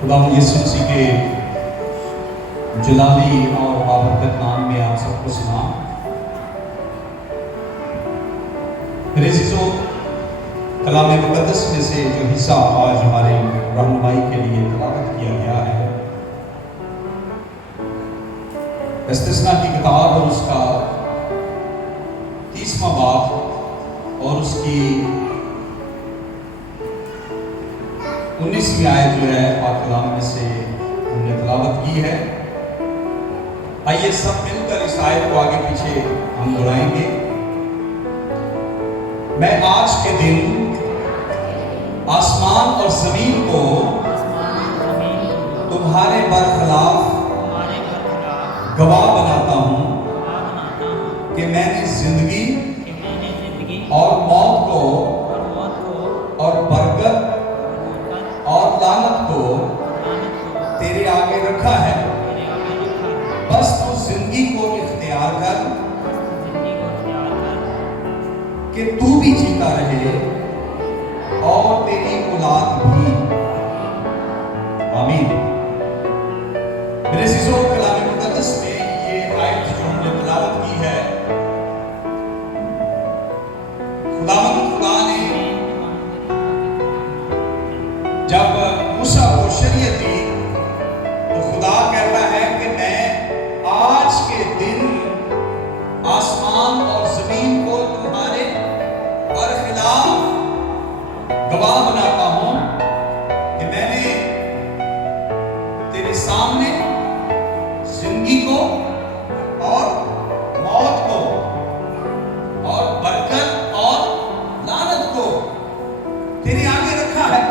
खुदा यीशु मसीह के जलाली और बाबरकत नाम में आप सबको सलाम। मेरे अज़ीज़ों, कलाम मुक़द्दस में से जो हिस्सा आज हमारे रहनुमाई के लिए तलावत किया गया है, इस्तिस्ना की किताब और उसका 30वां बाब और उसकी 19वीं आयत जो है पाक कलाम में से हमने तलावत की है। आइए सब मिलकर इस आयत को आगे पीछे हम दोहराएंगे। मैं आज के दिन आसमान और जमीन को तुम्हारे बरखिलाफ गवाह बनाता हूँ कि मैंने जिंदगी और मौत को और बरकत और लानत को तेरे आगे रखा है। बस तू जिंदगी को इख्तियार कर कि तू भी जीता रहे और तेरी औलाद भी। आमीन। मेरे अज़ीज़ों, कलाम मुक़द्दस में ये आयत जो हमने तिलावत की है, खुदा ने जब मूसा को शरीयत दी तो खुदा कहता है कि मैं आज के दिन आसमान और जमीन को तुम्हारे बरखिलाफ गवाह बनाता हूं कि मैंने तेरे सामने जिंदगी को और मौत को और बरकत और लानत को तेरे आगे रखा है।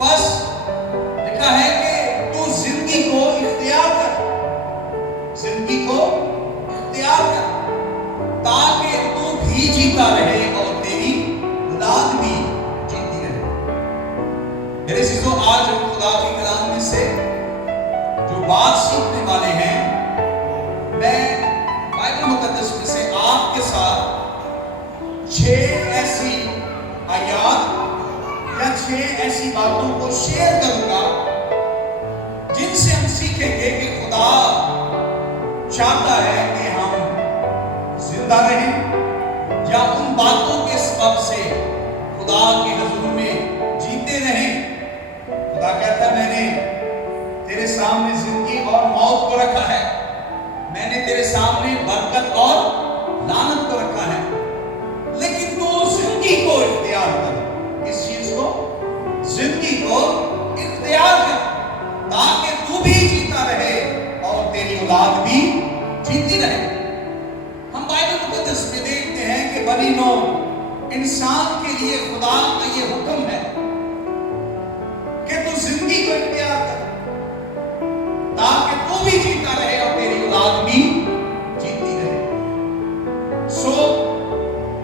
बस लिखा है कि तू जिंदगी को इख्तियार कर, जिंदगी को इख्तियार कर, ताकि तू भी जीता रहे और तेरी औलाद भी जीती रहे। मेरे अज़ीज़ों, आज हम खुदा के कलाम में से जो बात सीखने वाले हैं, मैं बाइबल मुक़द्दस में से आपके साथ 6 ऐसी आयत या 6 ऐसी बातों को शेयर करूंगा जिनसे हम सीखेंगे कि खुदा चाहता है कि हम जिंदा रहें या उन बातों के सबब से खुदा के हुजूर में जीते रहें। खुदा कहता है मैंने तेरे सामने जिंदगी और मौत को रखा है, मैंने तेरे सामने बरकत और लानत को रखा है, लेकिन तू जिंदगी को इख्तियार कर। इस चीज को, जिंदगी को इख्तियार कर, ताकि तू भी जीता रहे और तेरी औलाद भी जीती रहे। हम बाइबल मुक़द्दस में देखते हैं कि बनी नौ इंसान के लिए खुदा का ये हुक्म है कि तू जिंदगी को इख्तियार कर, ताकि तू भी जीता रहे और तेरी औलाद भी जीती रहे। सो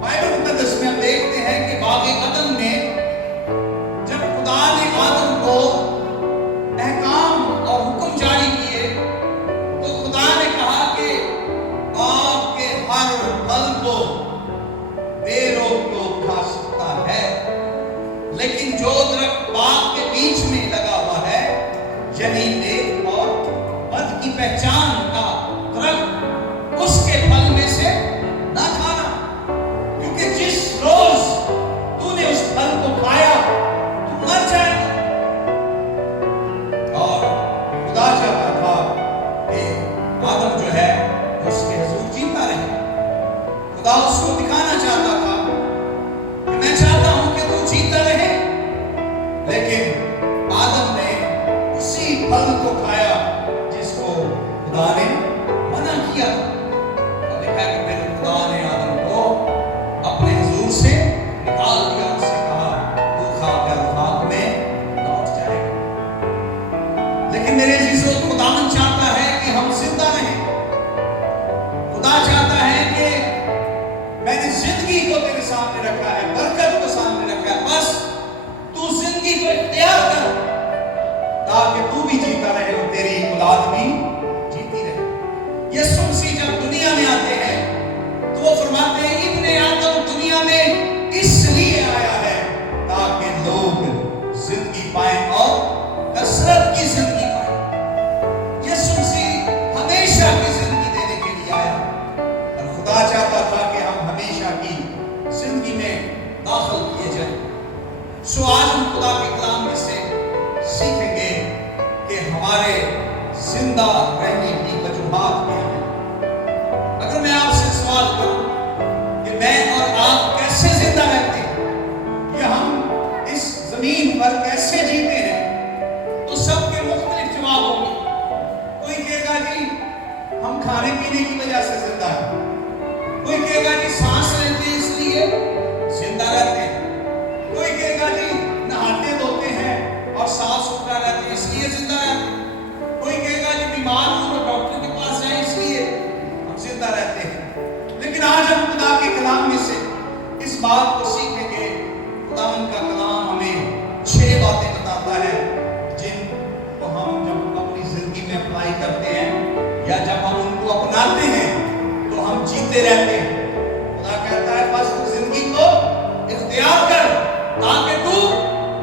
बाइबल मुक़द्दस में हम देखते हैं कि बाग़े अदन में जब खुदा ने आदम को अहकाम और हुक्म जारी किए तो खुदा ने कहा कि बाग के हर फल को बेरोक लोग खा सकता है, लेकिन जो दरख्त बाग के बीच में लगा हुआ है, यानी नेक और बद की पहचान का दरख्त, उसके फल में से ना खाना, क्योंकि जिस रोज तूने उस फल को खाया तू मर जाएगा। और खुदा चाहता था कि आदम जो है उसके हुजूर जीता रहे। खुदा उसको दिखाना चाहता था कि मैं चाहता हूं कि तू जीता रहे, लेकिन आदम ने उसी फल को खाया जिसको खुदा ने मना किया। और लिखा है कि फिर खुदा ने आदम को अपने हुजूर से निकाल दिया, उससे कहा तू खाकर खाक में लौट जाएगा। लेकिन मेरे अज़ीज़ों, खुदावन चाहता है कि हम जिंदा रहें। खुदा चाहता है कि मैंने जिंदगी को तेरे सामने रखा है, बरकत को सामने रखा है, बस तू जिंदगी को इख्तियार कर, ताकि तू भी जीता रहे और तेरी औलाद भी जीती रहे। यीशु मसीह जब दुनिया में आते हैं तो वो फरमाते हैं इब्ने आदम दुनिया में इसलिए आया है ताकि लोग जिंदगी पाएं और ابدی زندگی پائی۔ یسوع مسیح ہمیشہ کی زندگی دینے کے لیے آیا اور خدا چاہتا تھا کہ ہم ہمیشہ کی زندگی میں داخل کیے جائیں۔ سو آج ہم خدا کے کلام میں سے سیکھیں گے کہ ہمارے زندہ رہنے کی وجوہات کیا ہیں۔ اگر میں آپ سے سوال کروں کہ میں اور آپ کیسے زندہ رہتے ہیں یا ہم اس زمین پر کیسے جیتے ہیں، تو سب کے مختلف جواب ہوں گے۔ کوئی کہے گا جی ہم کھانے پینے کی وجہ سے زندہ ہیں، کوئی کہے گا جی سانس لیتے ہیں اس لیے زندہ رہتے ہیں، کوئی کہے گا جی نہاتے دھوتے ہیں اور صاف ستھرا رہتے ہیں اس لیے زندہ رہتے ہیں، کوئی کہے گا جی بیمار ہوں تو ڈاکٹر کے پاس جائیں اس لیے ہم زندہ رہتے ہیں۔ لیکن آج ہم خدا کے کلام میں سے اس بات کو سیکھیں گے۔ خداوند کا کلام ہمیں 6 باتیں بتاتا ہے جن کو ہم جب اپنی زندگی میں اپلائی کرتے ہیں یا جب ہم ان کو اپناتے ہیں تو ہم جیتے رہتے ہیں۔ خدا کہتا ہے بس تو زندگی کو اختیار کر تاکہ تو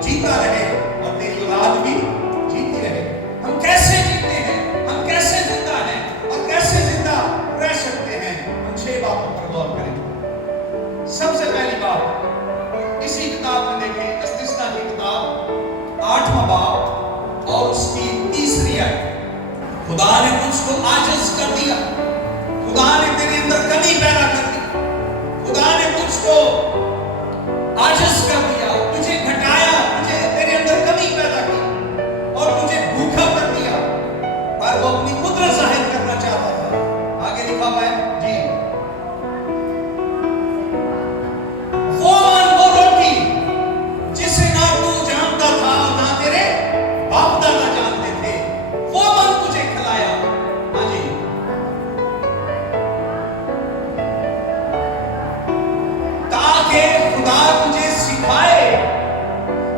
جیتا رہے اور تیری اولاد بھی جیتی رہے۔ ہم کیسے جیتے ہیں، ہم کیسے زندہ ہیں اور کیسے زندہ رہ سکتے ہیں، ہم 6 باتوں پر غور کریں گے۔ سب سے پہلی بات اسی کتاب میں دیکھیں، استثنا کی کتاب 8واں باب اور اس کی 3 آیت۔ خدا نے مجھ کو عاجز کر دیا، خدا نے تیرے اندر کمی پیدا کر دی، خدا نے مجھ کو عاجز کر دیا، تجھے گھٹایا، تجھے تیرے اندر کمی پیدا کی اور تجھے بھوکا کر دیا، پر وہ اپنی قدرت ظاہر کرنا چاہتا تھا۔ آگے لکھا ہوا ہے جی، وہ روٹی جسے نہ تو جانتا تھا نہ تیرے باپ دادا جانتے تھے، وہ من تجھے کھلایا۔ ہاں جی، تاکہ خدا تجھے سکھائے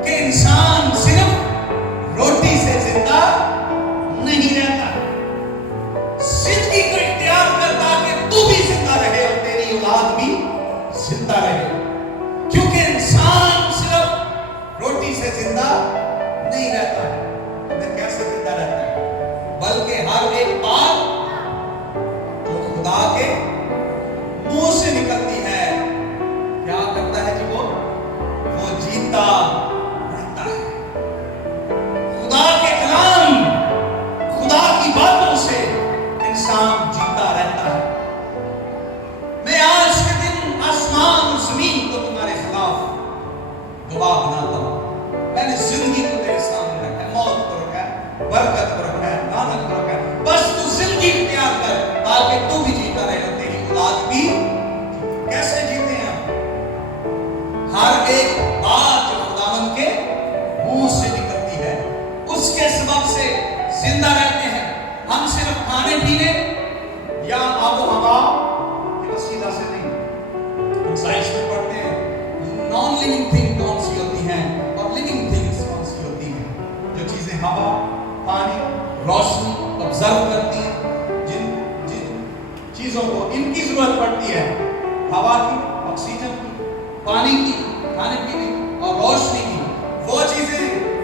کہ انسان صرف روٹی سے زندہ نہیں رہتا، زندگی کو اختیار کر تاکہ تو بھی زندہ رہے اور تیری اولاد بھی زندہ رہے، کیونکہ انسان صرف روٹی سے زندہ نہیں رہتا ہے، کیسے زندہ رہتا ہے، بلکہ ہر ایک بات جو خدا کے منہ سے نکلتی ہے کیا کرتا ہے جی، وہ جیتا رہتا ہے۔ خدا کے کلام، خدا کی باتوں سے انسان جیتا رہتا ہے۔ میں آج کے دن آسمان و زمین کو تمہارے خلاف گواہ بناتا ہوں۔ میں نے زندگی کو تیرے سامنے رکھا ہے، موت کو رکھا ہے، برکت کو رکھا ہے، لعنت کو رکھا ہے، بس تو زندگی اختیار کر تاکہ تو بھی جیتا رہے اور تیری اولاد بھی۔ کیسے جیتے ہیں ہم؟ ہر ایک بات جو خداوند کے منہ سے نکلتی ہے اس کے سبب سے زندہ رہتے ہیں۔ ہم صرف کھانے پینے یا آب و ہوا کے وسیلہ سے نہیں۔ ہم سائنس میں پڑھتے ہیں نان لیونگ تھنگ کون سی ہوتی ہیں اور لیونگ تھنگس کون سی ہوتی ہیں۔ جو چیزیں ہوا، پانی، روشنی آبزرو کرتی ہیں، جن چیزوں کو ان کی ضرورت پڑتی ہے، ہوا کی، آکسیجن کی، پانی کی، کھانے پینے اور روشنی کی، وہ چیزیں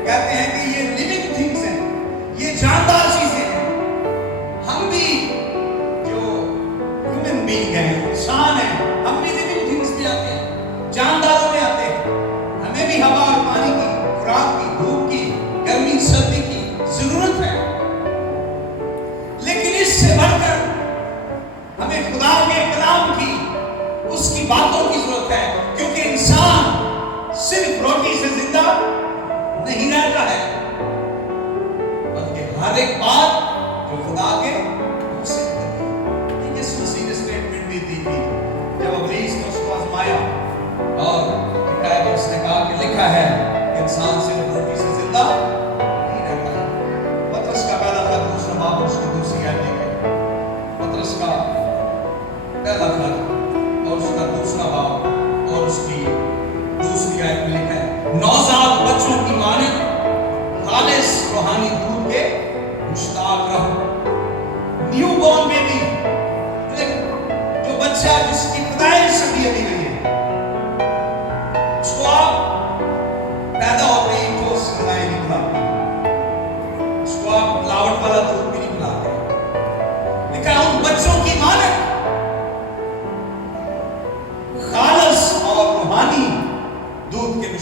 کہتے ہیں کہ یہ لیونگ تھنگس ہیں، یہ جاندار چیزیں ہیں۔ ہم بھی جو ہیومن بینگ ہیں، انسان ہیں، ہم بھی لیونگ تھنگس میں آتے ہیں، جانداروں میں آتے ہیں۔ ہمیں بھی ہوا اور پانی کی، خوراک کی، دھوپ کی، گرمی سردی کی ضرورت ہے، لیکن اس سے بڑھ کر ہمیں خدا کے کلام کی، اس کی باتوں کی ضرورت ہے، کیونکہ انسان صرف روٹی سے زندہ نہیں رہتا ہے، بلکہ ہر ایک بات جو خدا کے منہ سے نکلتی ہے۔ یسوع مسیح نے اسٹیٹمنٹ بھی دی تھی جب ابلیس نے اس کو آزمایا اور لکھا ہے کہ اس نے کہا کہ لکھا ہے کہ انسان صرف روٹی سے زندہ نہیں رہتا ہے۔ پترس کا پہلا خط 2 باب اور اس کی 2 آیت دیکھیں۔ پترس کا پہلا خط اور اس کا 2 باب اور اس کی 2 آیت میں لکھا ہے، نوزاد بچوں کی مانند خالص روحانی دودھ کے مشتاق رہو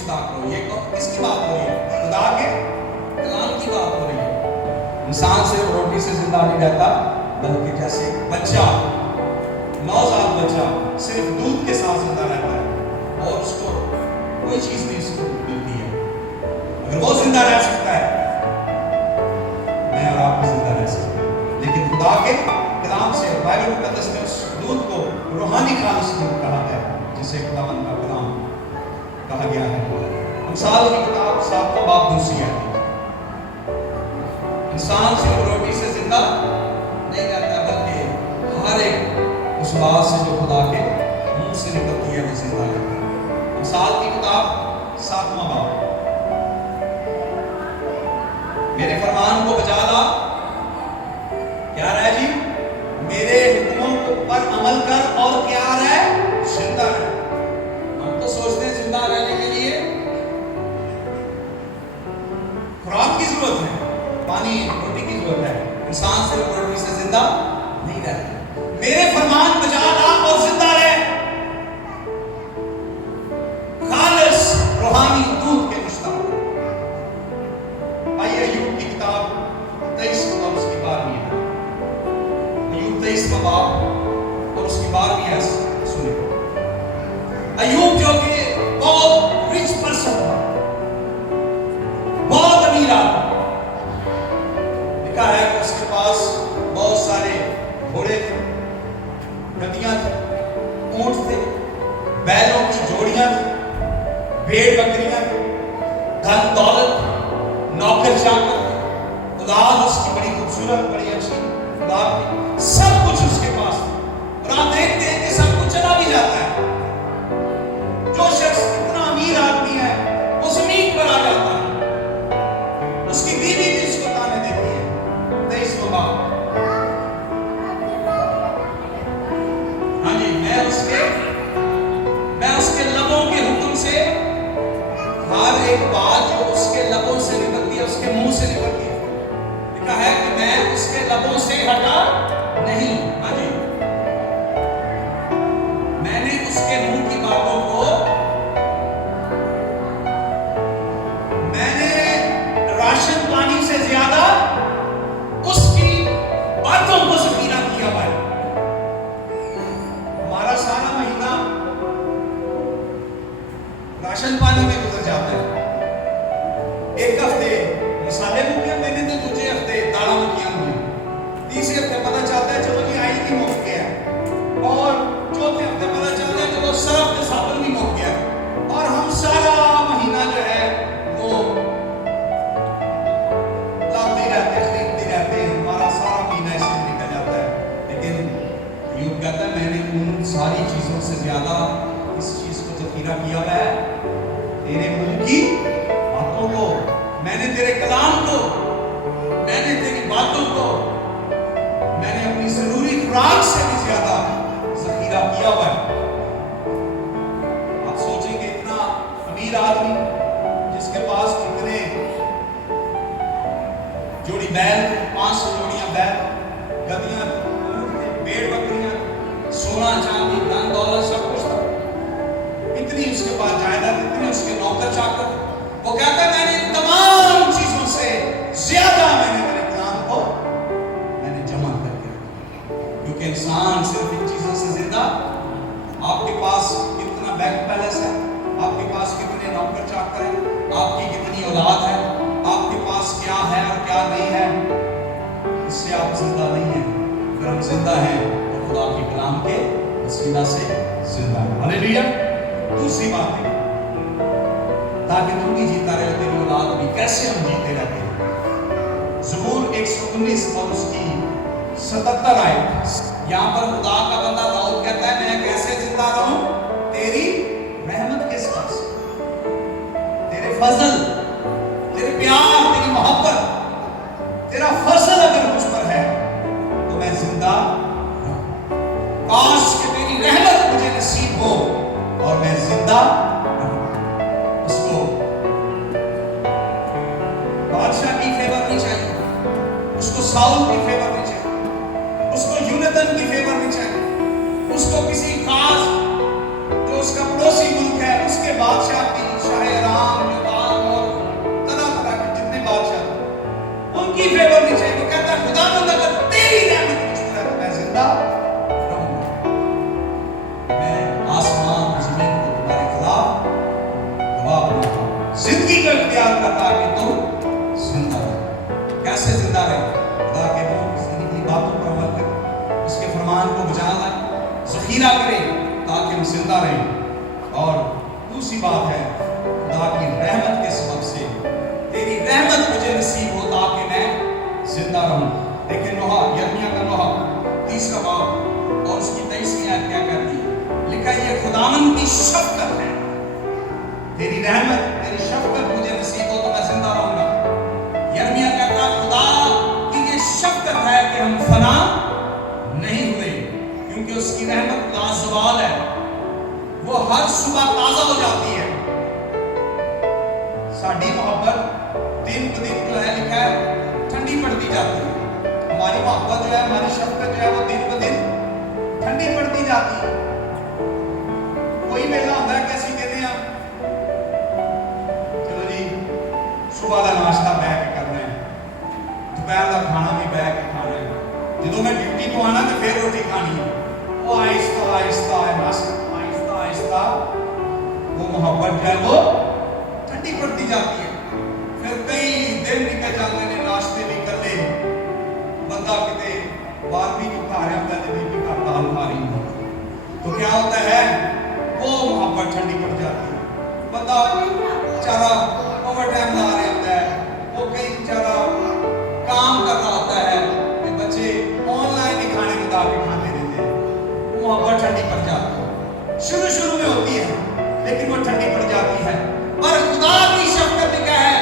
مشتاق رہو. یہ کس کی بات ہو رہی ہے؟ خدا کے کلام کی بات ہو رہی ہے. انسان صرف روٹی سے زندہ نہیں رہتا بلکہ جیسے بچہ، نوزائیدہ بچہ صرف دودھ کے ساتھ زندہ رہتا ہے اور اس کو کوئی چیز نہیں اس کو ملتی ہے. اگر وہ زندہ رہ سکتا ہے، میں اور آپ بھی زندہ رہ سکتے ہیں. لیکن خدا کے کلام سے بائبل مقدس میں اس دودھ کو روحانی خالص دودھ کہا گیا ہے، جسے خداوند کا کلام کہا گیا ہے. امثال کی کتاب 7واں باب 2 آیت. انسان صرف روٹی سے زندہ نہیں رہتا بلکہ ہر ایک اس بات سے جو خدا کے منہ سے نکلتی ہے وہ زندہ رہتا ہے. امثال کی کتاب 7واں باب. میرے فرمان کو بجا لا، کیا رہے جی؟ میرے حکموں پر عمل کر اور کیا رہے؟ زندہ رہے. ہم تو سوچتے ہیں زندہ رہنے کے لیے خوراک کی ضرورت ہے، پانی روٹی کی ضرورت ہے. انسان صرف روٹی سے زندہ نہیں رہتا. میرے فرمان بجا لا اور زندہ رہے. خالص روحانی دودھ کے مشتاق. آئیے ایوب کی کتاب 23 اور اس کی 12ویں آیت. ایوب 23 باب اور اس کی 12ویں آیت سنیں. ایوب جو کہ بہت رچ پرسن تھا، بہت امیر آدمی. لکھا ہے کہ اس کے پاس بہت سارے گھوڑے تھے، گدیاں تھے، اونٹ تھے، بیلوں کی جوڑیاں تھیں، بھیڑ بکریاں تھیں، دھن دولت، نوکر چاکر، اولاد اس کی بڑی خوبصورت، بڑی اچھی اولاد تھی. سب کچھ اس کے پاس تھا. اور آپ دیکھتے ہیں کہ سب کچھ چلا بھی جاتا ہے. جو شخص اتنا امیر آدمی ہے وہ زمین پر آ جاتا ہے. اس کی بیوی بھی اس کو تانے دیتی ہے. 23واں باب. ہاں جی، میں اس کے لبوں کے حکم سے ہر ایک بات جو اس کے لبوں سے نکلتی ہے، اس کے منہ سے نکلتی ہے، لکھا ہے کہ میں اس کے لبوں سے ہٹا نہیں. ہاں جی، میں نے اس کے منہ کی باتوں کو، میں نے راشن پانی سے زیادہ اس کی باتوں کو ذخیرہ کیا ہے. ہمارا سارا مہینہ راشن پانی میں گزر جاتا ہے. ایک ہفتے مسالے مکے، میں نے تو دوسرے ہفتے داڑھا مکیاں ہوئی. تیسرے ہفتے پتہ چلتا ہے چلو جی آئل بھی مک گیا، اور چوتھے ہفتے پتہ چلتا ہے چلو سرف کے صابن بھی مک گیا. اور ہم سارا مہینہ جو ہے وہ لاتے رہتے، خریدتے رہتے ہیں. ہمارا سارا مہینہ اس میں نکل جاتا ہے. لیکن ایوب کہتا ہے میں نے ان ساری چیزوں سے زیادہ اس چیز کو ذخیرہ کیا ہے، تیرے منہ کی باتوں کو. میں نے تیرے کلام کو، میں نے تیری باتوں کو، میں نے اپنی ضروری خوراک سے بھی زیادہ ذخیرہ کیا ہوا ہے. آپ سوچیں کہ اتنا امیر آدمی جس کے پاس کتنے جوڑی بیل، 500 جوڑیاں بیل، گدیاں، بھیڑ بکریاں، سونا چاندی، دھن دولت، سب کچھ تھا. اتنی اس کے پاس جائیداد، اتنے اس کے نوکر چاکر. وہ کہتا ہے میں نے ان تمام چیزوں سے زیادہ میں نے میرے کلام کو میں نے جمع کر کے رکھا. کیونکہ انسان صرف ان چیزوں سے زندہ. آپ کے پاس کتنا بینک بیلنس ہے، آپ کے پاس کتنے نوکر چاکر ہیں، آپ کی کتنی اولاد ہے، آپ کے پاس کیا ہے اور کیا نہیں ہے، اس سے آپ زندہ نہیں ہیں. اگر ہم زندہ ہیں تو خدا کے کلام کے وسیلہ سے زندہ ہیں. ہاللیلویا. دوسری بات ہے تاکہ تم بھی جیتا رہے، تیری اولاد بھی. کیسے ہم جیتے رہتے ہیں؟ زبور 119 اور اس کی 77 آیت. یہاں پر خدا کا بندہ داؤد کہتا ہے میں کیسے زندہ رہوں؟ تیری رحمت کے ساتھ، تیرے فضل، تیرے پیار، تیری محبت، تیرا فضل اگر مجھ پر ہے تو میں زندہ رہوں. کاش کہ تیری رحمت مجھے نصیب ہو اور میں زندہ رہوں. اس کو بادشاہ کی فیور نہیں چاہیے، اس کو ساؤل کی فیور نہیں چاہیے، اس کو یونتن کی فیور نہیں چاہیے، اس کو کسی خاص جو اس کا پڑوسی ملک ہے اس کے بادشاہ کی، شاہ ایران जिंदा रहें। और दूसरी बात है, खुदा की रहमत के सबब से तेरी रहमत मुझे नसीब हो ताकि मैं जिंदा रहूं। देखिए नोहा, यिर्मयाह का नोहा 30 बाब और उसकी 23वीं आयत क्या कहती है? लिखा है ये खुदावंद की शफकत है, तेरी रहमत तेरी शफकत मुझे नसीब हो तो मैं जिंदा रहूंगा। यिर्मयाह कहता खुदा की ये शफकत है कि हम फना नहीं हुए, क्योंकि उसकी रहमत लाजवाल है, वो हर सुबह ताजा हो जाती है। साड़ी मोहब्बत दिन ब दिन जो है लिखा है ठंडी पड़ती जाती है। हमारी मोहब्बत जो है, हमारी शफकत जो है वो दिन ब दिन ठंडी पड़ती जाती है। कोई वेला होता है कैसी कहते हैं चलो जी सुबह का नाश्ता बह के करना है, दोपहर का खाना भी बह के खाना है, जो मैं ड्यूटी को आना तो फिर रोटी खानी है। वो आहिस्ता आहिस्ता आहिस्ता आहिस्ता वो मोहब्बत जो है वो ठंडी पड़ती जाती है। फिर कई दिन निकल जाते हैं, नाश्ते भी कर ले, बंदा किते बार भी खा रहा होता है, बीबी का दाल खा रही है, तो क्या होता है वो मोहब्बत ठंडी पड़ जाती है। बंदा बेचारा ओवर टाइम ला रहा होता है, वो कई बेचारा काम कर रहा होता है कि बच्चे ऑनलाइन ही खाने मंगा के खाते रहते हैं, वो मोहब्बत ठंडी पड़ जाती है। शुरू में होती है लेकिन वो ठंडी पड़ जाती है। और खुदा की शफकत क्या है?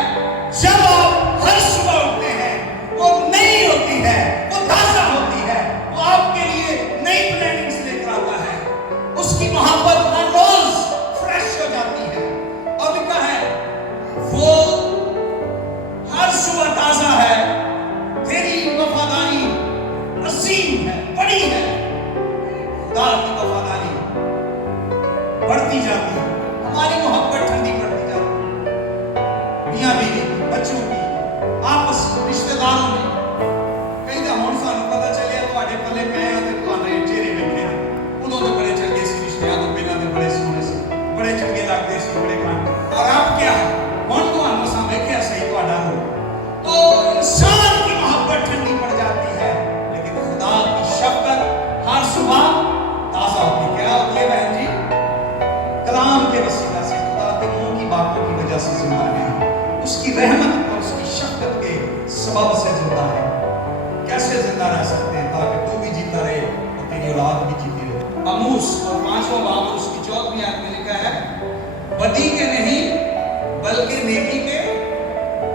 जब आप हर सुबह उठते हैं वो नई होती है, वो ताजा होती है, वो आपके लिए नई प्लानिंग्स लेकर आता है। उसकी मोहब्बत हर रोज फ्रेश हो जाती है। और लिखा है वो हर सुबह ताजा है, तेरी वफादारी असीम है, बड़ी है। खुदा की वफादारी बढ़ती जाती है, हमारी मोहब्बत ठंडी पड़ती जाती है। मियां बीवी, बच्चों की, आपस रिश्तेदारों में कई दा हुण सानू पता चलिया तुहाडे पल्ले पए आ ते तुहाडे चेहरे वेखे ने, उदों तो बड़े चंगे सी रिश्ते, तो पहला तो बड़े सोहने सी, बड़े चंगे लगदे सी, बड़े खान, और आप क्या हुण तुहानू असां वेखिया सही तुहाडा हो, तो इंसान की मोहब्बत ठंडी पड़ जाती है। लेकिन खुदा की शफकत हर सुबह ताजा होती है। क्या होती है बहन जी? कलाम के वसीला से, खुदा के मुंह की बातों की वजह से जिंदा है, उसकी रहमत और उसकी शफकत के सबब से जिंदा है। कैसे जिंदा रह सकते हैं? ताकि तू भी जीता रहे और तेरी औलाद भी जीती रहे। आमोस और 5वां बाब और उसकी 4वीं आयत में लिखा है बदी के नहीं बल्कि नेकी के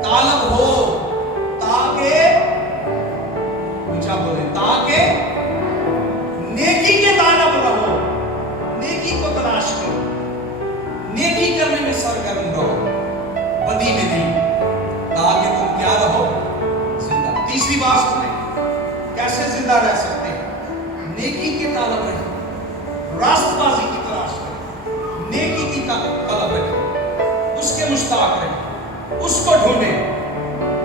तालब हो, ताकि ऊंचा बोले, ताकि नेकी के तालब रहो, नेकी को तलाश करो, नेकी करने में सरगर्म रहो, बदी में नहीं, ताकि तुम क्या रहो? जिंदा। तीसरी बात सुने, कैसे जिंदा रह सकते हैं? नेकी के तालब रहे, रास्तबाजी की तलाश करें, नेकी की तलब रखें, उसके मुश्ताक रहे, उसको ढूंढे।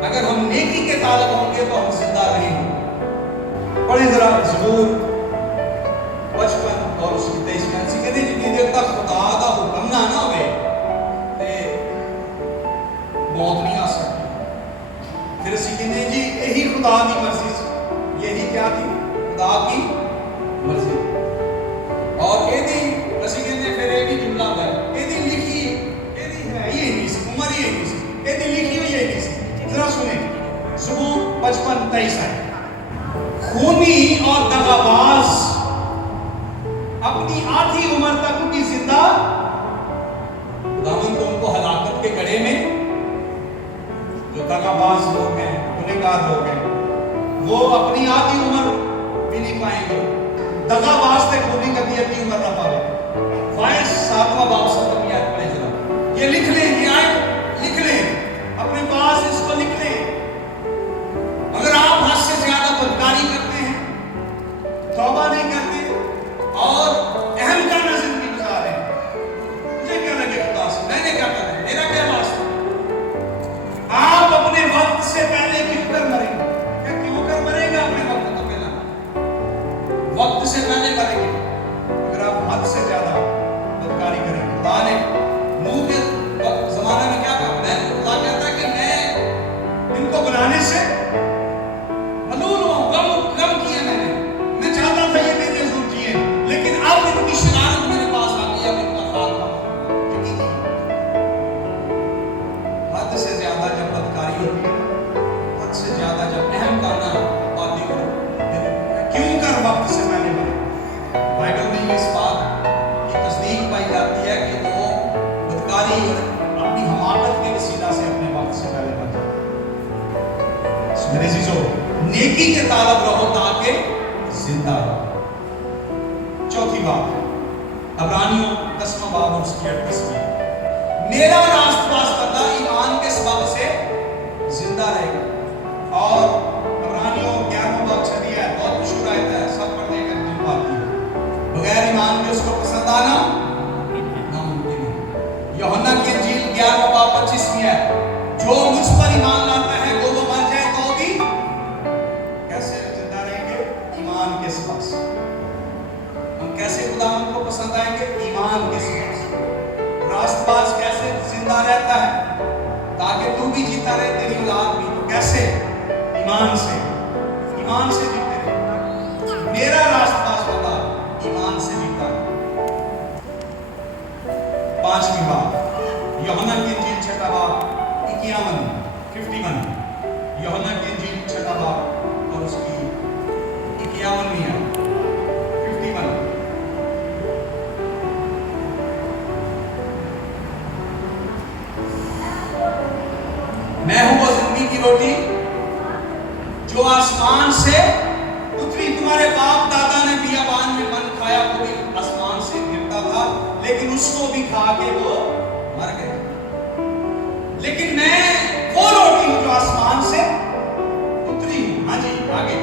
अगर हम नेकी के तालब होंगे तो हम जिंदा रहेंगे। पढ़े जरा ज़बूर 55 और उसकी 23 कहते जितनी देर तक खुदा का हुक्म ना होवे ते मौत नहीं आ सकती। फिर असी कहते जी यही खुदा की मर्जी सी, यही क्या थी? खुदा की मर्जी। और यदि असी कहते फिर ये भी जुमला है, यदि लिखी यदि है ये नहीं सी, उम्र ही नहीं सी, यदि लिखी हुई ये नहीं सी। जरा सुने ज़बूर 55:23 है, खूनी और दगाबाज अपनी आधी उम्र तक उनकी जिंदा, खुदावंद तो उनको हलाकत के गड्ढे में, जो दगाबाज लोग हैं, गुनहगार लोग हैं, वो अपनी आधी उम्र भी नहीं पाएंगे। दगाबाज से खूनी कभी अपनी उम्र ना पावे। वाइस 7वां बाब 7वीं आयत पढ़े जरा, ये लिख लें, ये आयत लिख लें, अपने पास इसको लिख लें। अगर आप हद से ज्यादा बदकारी करते हैं, तौबा नहीं करते और अहमकाना जिंदगी गुजार रहे हैं, मुझे क्या लगे खुदा से, मैंने क्या करना है, मेरा क्या वास्ता? आप अपने वक्त से पहले क्यों कर मरेंगे? क्या क्यों कर मरेंगे? अपने वक्त तो पहला वक्त से पहले मरेंगे अगर आप हद से ज्यादा बदकारी करेंगे। खुदा ने नूह के मेरे अजीजों, नेकी के तालब रहो ताकि जिंदा रहो। चौथी बात, इब्रानियों 10वां बाब और उसकी 38वीं, मेरा रास्तबाज बंदा ईमान के सबब से जिंदा रहेगा। और इब्रानियों 11वां बाब 6 है, बहुत मशहूर आयत है, सब पढ़ने का दिल पाती है। बगैर ईमान के उसको पसंद आना नामुमकिन है। यूहन्ना की इंजील 11वां बाब 25 है, जो मुझ पर ईमान लाता है वो मर जाए तो भी कैसे जिंदा रहेंगे? ईमान के सबब से। हम कैसे खुदावंद को पसंद आएंगे? ईमान के सबब से। रास्तबाज कैसे जिंदा रहता है? ताकि तू भी जीता रहे, तेरी औलाद भी। तो कैसे? ईमान से। ईमान से जीते रहे। मेरा रास्तबाज बंदा ईमान से जीता है। 5वीं बात, यूहन्ना की इंजील 6वां बाब 51 यूहन्ना की इंजील 6वां बाब और उसकी 51वीं है 51। मैं हूं वो जिंदगी की रोटी जो आसमान से उतरी। तुम्हारे बाप दादा ने बियाबान में मन खाया, वो भी आसमान से गिरता था, लेकिन उसको भी खा के वो मर गए। लेकिन मैं वो रोटी हूं जो आसमान से उतरी हूं। हाँ जी, आगे,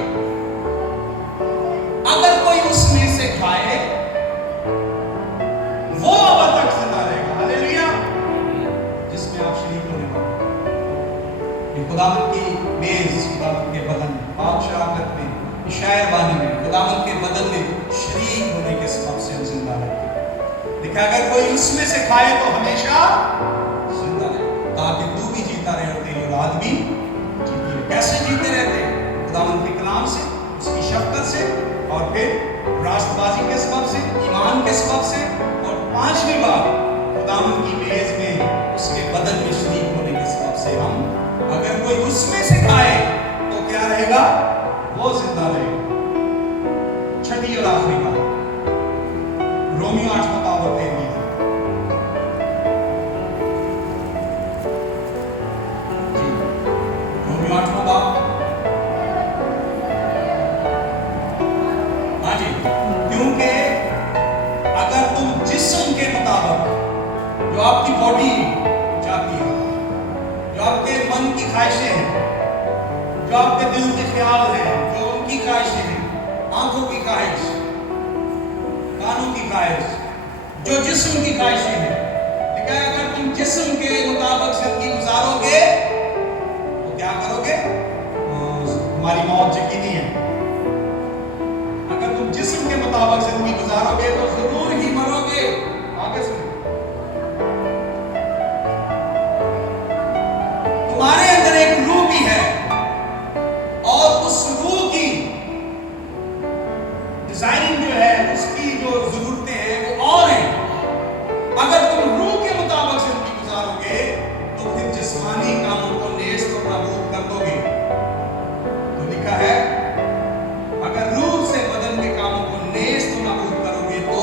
अगर कोई उसमें से खाए वो अब तक जिंदा रहेगा। हालेलुया। जिसमें आप शरीक होने वाले, खुदावंद की मेज, खुदावंद के बदन, बादशाहत में, शायर बानी में, खुदावंद के बदन में शरीक होने के सबब से जिंदा रहेगा। देखा, अगर कोई उसमें से खाए तो हमेशा जिंदा रहे, ताकि तू भी जीता रहे और तेरी औलाद भी जीती रहे। कैसे जीते रहते? खुदावंद के कलाम से, उसकी शफकत से, और फिर रास्तबाजी के सबब से, ईमान के सबब से, और 5वीं बात, खुदावंद की मेज में उसके बदन में शरीक होने के सबब से हम, अगर कोई उसमें से खाए तो क्या रहेगा? वो जिंदा रहेगा। 6वीं और आखिरी बात, रोमियो 8वां बाब और 13वीं है। रोमियो 8वां बाब। हाँ जी, क्योंकि अगर तुम जिस्म के मुताबिक, जो आपकी बॉडी चाहती है, जो आपके मन की ख्वाहिशें हैं, जो आपके दिल के ख्याल हैं, जो उनकी ख्वाहिशें हैं, आंखों की ख्वाहिश, कानों की ख्वाहिश, जो जिस्म की ख्वाहिशें हैं, ठीक है, अगर तुम जिस्म के मुताबिक जिंदगी गुजारोगे तो क्या करोगे? तुम्हारी मौत यकीनी है। अगर तुम जिस्म के मुताबिक जिंदगी गुजारोगे तो जरूर ही मरोगे। आगे सुनो, तुम्हारे अंदर एक रूह भी है, और उस रूह की डिजाइनिंग जो है, उसकी जो जरूरतें हैं वो और हैं। अगर तुम रूह के मुताबिक जिंदगी गुजारोगे तो फिर जिस्मानी कामों को नेस्त और नाबूद कर दोगे। तो लिखा है, अगर रूह से बदन के कामों को नेस्त और नाबूद करोगे तो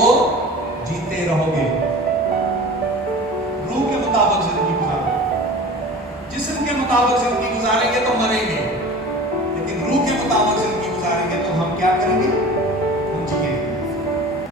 जीते रहोगे। रूह के मुताबिक जिंदगी गुजारोगे, जिस्म के मुताबिक जिंदगी गुजारेंगे तो मरेंगे, लेकिन रूह के मुताबिक जिंदगी गुजारेंगे तो हम क्या करेंगे?